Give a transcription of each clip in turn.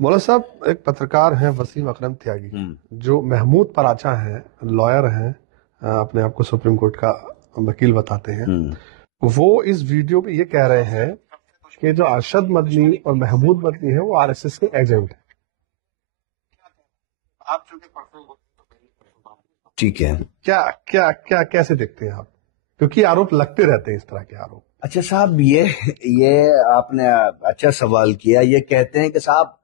मौलाना साहब एक पत्रकार हैं वसीम अकरम त्यागी, जो महमूद पराचा हैं, लॉयर हैं, अपने आप को सुप्रीम कोर्ट का वकील बताते हैं। वो इस वीडियो में ये कह रहे हैं कि जो अरशद मदनी और महमूद मदनी है वो आरएसएस के एजेंट हैं। ठीक है, क्या क्या क्या कैसे देखते हैं आप? क्योंकि आरोप लगते रहते हैं, इस तरह के आरोप। अच्छा साहब, ये आपने अच्छा सवाल किया। ये कहते हैं कि साहब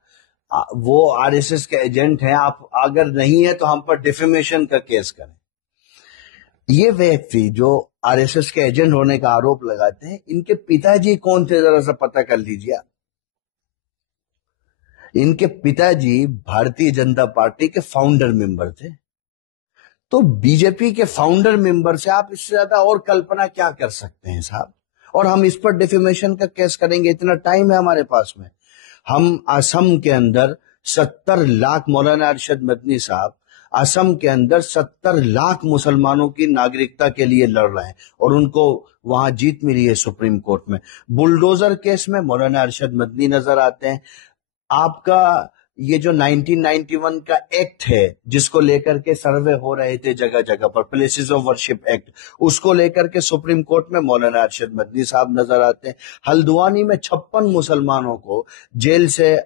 वो आरएसएस के एजेंट हैं, आप अगर नहीं है तो हम पर डिफेमेशन का केस करें। ये व्यक्ति जो आरएसएस के एजेंट होने का आरोप लगाते हैं, इनके पिताजी कौन थे जरा सा पता कर लीजिए। इनके पिताजी भारतीय जनता पार्टी के फाउंडर मेंबर थे। तो बीजेपी के फाउंडर मेंबर से आप इससे ज्यादा और कल्पना क्या कर सकते हैं साहब? और हम इस पर डिफेमेशन का केस करेंगे, इतना टाइम है हमारे पास में। हम असम के अंदर 70 लाख, मौलाना अरशद मदनी साहब असम के अंदर 70 लाख मुसलमानों की नागरिकता के लिए लड़ रहे हैं और उनको वहां जीत मिली है सुप्रीम कोर्ट में। बुलडोजर केस में मौलाना अरशद मदनी नजर आते हैं। आपका ये जो 1991 का एक्ट है जिसको लेकर के सर्वे हो रहे थे जगह जगह पर, प्लेसेस ऑफ वर्शिप एक्ट, उसको लेकर के सुप्रीम कोर्ट में मौलाना अरशद मदनी साहब नजर आते हैं। हल्द्वानी में 56 मुसलमानों को जेल से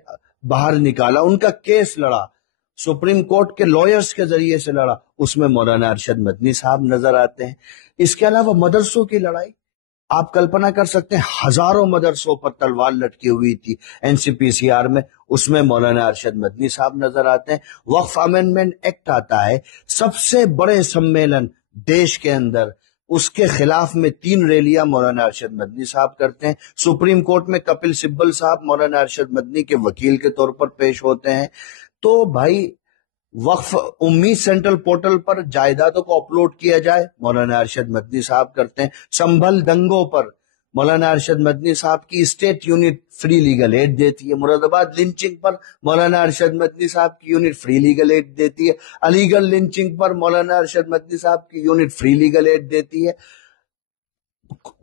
बाहर निकाला, उनका केस लड़ा, सुप्रीम कोर्ट के लॉयर्स के जरिए से लड़ा, उसमें मौलाना अरशद मदनी साहब नजर आते हैं। इसके अलावा मदरसों की लड़ाई आप कल्पना कर सकते हैं, हजारों मदरसों पर तलवार लटकी हुई थी एनसीपीसीआर में, उसमें मौलाना अरशद मदनी साहब नजर आते हैं। वक्फ अमेंडमेंट एक्ट आता है, सबसे बड़े सम्मेलन देश के अंदर, उसके खिलाफ में 3 रैलियां मौलाना अरशद मदनी साहब करते हैं। सुप्रीम कोर्ट में कपिल सिब्बल साहब मौलाना अरशद मदनी के वकील के तौर पर पेश होते हैं। तो भाई, वक्फ उम्मीद सेंट्रल पोर्टल पर जायदादों को अपलोड किया जाए, मौलाना अरशद मदनी साहब करते हैं। संभल दंगों पर मौलाना अरशद मदनी साहब की state unit free legal aid देती है। मुरादाबाद लिंचिंग पर मौलाना अरशद मदनी साहब की यूनिट फ्री लीगल एड देती है। अलीगढ़ लिंचिंग पर मौलाना अरशद मदनी साहब की यूनिट फ्री लीगल एड देती है।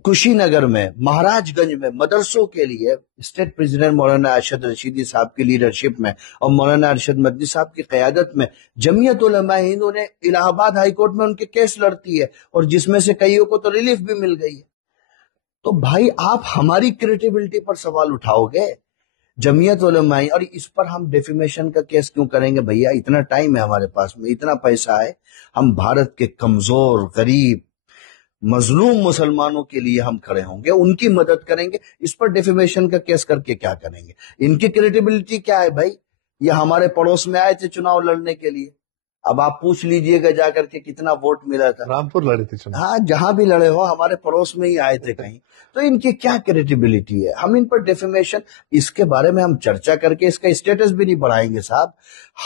कुशीनगर में, महाराजगंज में मदरसों के लिए स्टेट प्रेसिडेंट मौलाना अरशद रशीदी साहब की लीडरशिप में और मौलाना अरशद मदनी साहब की क़यादत में जमीयत उलमा हिंद ने इलाहाबाद हाई कोर्ट में उनके केस लड़ती है और जिसमें से कईयों को तो रिलीफ भी मिल गई है। तो भाई, आप हमारी क्रेडिबिलिटी पर सवाल उठाओगे, जमीयत उलमा हिंद, और इस पर हम डिफेमेशन का केस क्यों करेंगे? भैया, इतना टाइम है हमारे पास में, इतना पैसा है, हम भारत के कमजोर, गरीब, मजलूम मुसलमानों के लिए हम खड़े होंगे, उनकी मदद करेंगे। इस पर डिफेमेशन का केस करके क्या करेंगे? इनकी क्रेडिबिलिटी क्या है भाई? ये हमारे पड़ोस में आए थे चुनाव लड़ने के लिए, अब आप पूछ लीजिएगा जाकर के कितना वोट मिला था। रामपुर लड़े थे चुनाव। हाँ, जहां भी लड़े हो, हमारे पड़ोस में ही आए थे कहीं। तो इनकी क्या क्रेडिबिलिटी है? हम इन पर डिफेमेशन, इसके बारे में हम चर्चा करके इसका स्टेटस भी नहीं बढ़ाएंगे साहब।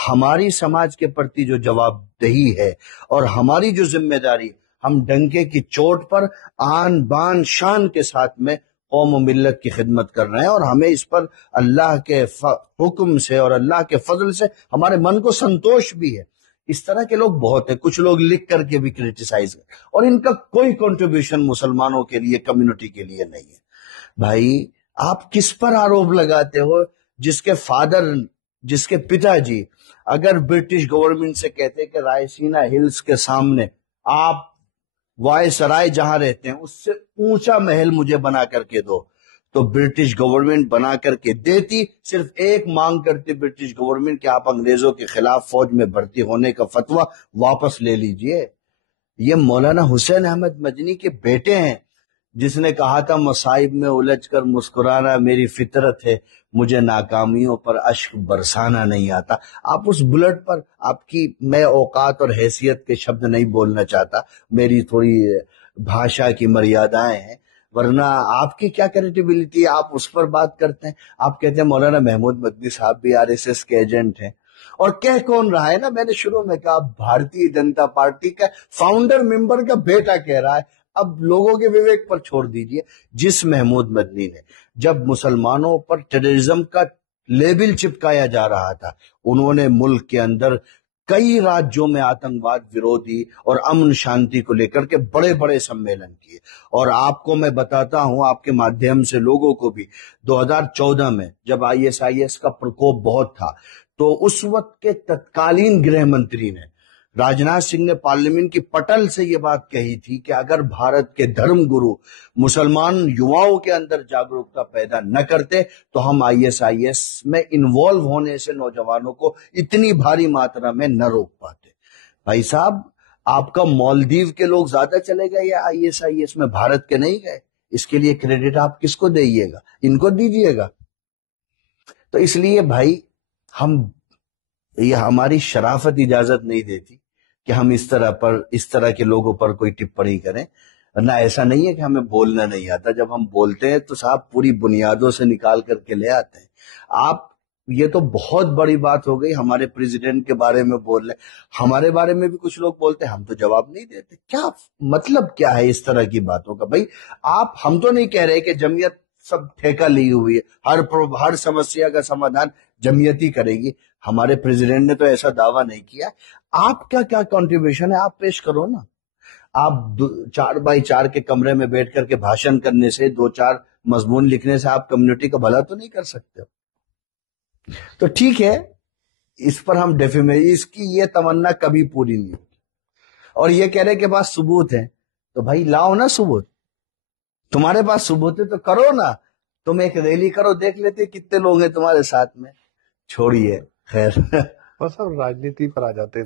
हमारी समाज के प्रति जो जवाबदेही है और हमारी जो जिम्मेदारी, हम डंके की चोट पर आन बान शान के साथ में कौम और मिल्लत की खिदमत कर रहे हैं और हमें इस पर अल्लाह के हुक्म से और अल्लाह के फजल से हमारे मन को संतोष भी है। इस तरह के लोग बहुत है, कुछ लोग लिख करके भी क्रिटिसाइज कर, और इनका कोई कंट्रीब्यूशन मुसलमानों के लिए, कम्युनिटी के लिए नहीं है। भाई, आप किस पर आरोप लगाते हो? जिसके पिताजी अगर ब्रिटिश गवर्नमेंट से कहते कि रायसीना हिल्स के सामने आप वायसराय जहां रहते हैं उससे ऊंचा महल मुझे बना करके दो, तो ब्रिटिश गवर्नमेंट बना करके देती। सिर्फ एक मांग करती ब्रिटिश गवर्नमेंट कि आप अंग्रेजों के खिलाफ फौज में भर्ती होने का फतवा वापस ले लीजिए। ये मौलाना हुसैन अहमद मदनी के बेटे हैं, जिसने कहा था मसाइब में उलझकर मुस्कुराना मेरी फितरत है, मुझे नाकामियों पर अश्क बरसाना नहीं आता। आप उस बुलेट पर, आपकी, मैं औकात और हैसियत के शब्द नहीं बोलना चाहता, मेरी थोड़ी भाषा की मर्यादाएं हैं, वरना आपकी क्या क्रेडिबिलिटी है? आप उस पर बात करते हैं। आप कहते हैं मौलाना महमूद मदनी साहब भी आरएसएस के एजेंट हैं, और कह कौन रहा है ना, मैंने शुरू में कहा, भारतीय जनता पार्टी का फाउंडर मेंबर का बेटा कह रहा है। अब लोगों के विवेक पर छोड़ दीजिए। जिस महमूद मदनी ने, जब मुसलमानों पर टेररिज्म का लेबल चिपकाया जा रहा था, उन्होंने मुल्क के अंदर کئی राज्यों में आतंकवाद विरोधी और अमन शांति को लेकर के बड़े बड़े सम्मेलन किए। और आपको मैं बताता हूं, आपके माध्यम से लोगों को भी, 2014 में जब ISIS का प्रकोप बहुत था, तो उस वक्त के तत्कालीन गृह मंत्री ने, राजनाथ सिंह ने, पार्लियामेंट की पटल से ये बात कही थी कि अगर भारत के धर्मगुरु मुसलमान युवाओं के अंदर जागरूकता पैदा न करते तो हम ISIS में इन्वॉल्व होने से नौजवानों को इतनी भारी मात्रा में न रोक पाते। भाई साहब, आपका मालदीव के लोग ज्यादा चले गए या ISIS में, भारत के नहीं गए? इसके लिए क्रेडिट आप किसको दीजिएगा? इनको दीजिएगा। तो इसलिए भाई, ये हमारी शराफत इजाजत नहीं देती कि हम इस तरह के लोगों पर कोई टिप्पणी करें। ना, ऐसा नहीं है कि हमें बोलना नहीं आता। जब हम बोलते हैं तो साहब पूरी बुनियादों से निकाल करके ले आते हैं। आप, ये तो बहुत बड़ी बात हो गई, हमारे प्रेसिडेंट के बारे में बोल रहे, हमारे बारे में भी कुछ लोग बोलते हैं, हम तो जवाब नहीं देते। क्या मतलब क्या है इस तरह की बातों का? भाई हम तो नहीं कह रहे कि जमीयत सब ठेका ली हुई है, हर समस्या का समाधान जमीयत ही करेगी। हमारे प्रेसिडेंट ने तो ऐसा दावा नहीं किया। आपका क्या कंट्रीब्यूशन है, आप पेश करो ना। आप 4x4 के कमरे में बैठ करके भाषण करने से, 2-4 मजमून लिखने से आप कम्युनिटी का भला तो नहीं कर सकते। तो ठीक है, इस पर हम इसकी ये तमन्ना कभी पूरी नहीं होगी। और ये कह रहे के पास सबूत है, तो भाई लाओ ना सबूत। तुम्हारे पास सबूत है तो करो ना। तुम एक रैली करो, देख लेते कितने लोग हैं तुम्हारे साथ में। छोड़िए, खैर। बस अब राजनीति पर आ जाते हैं।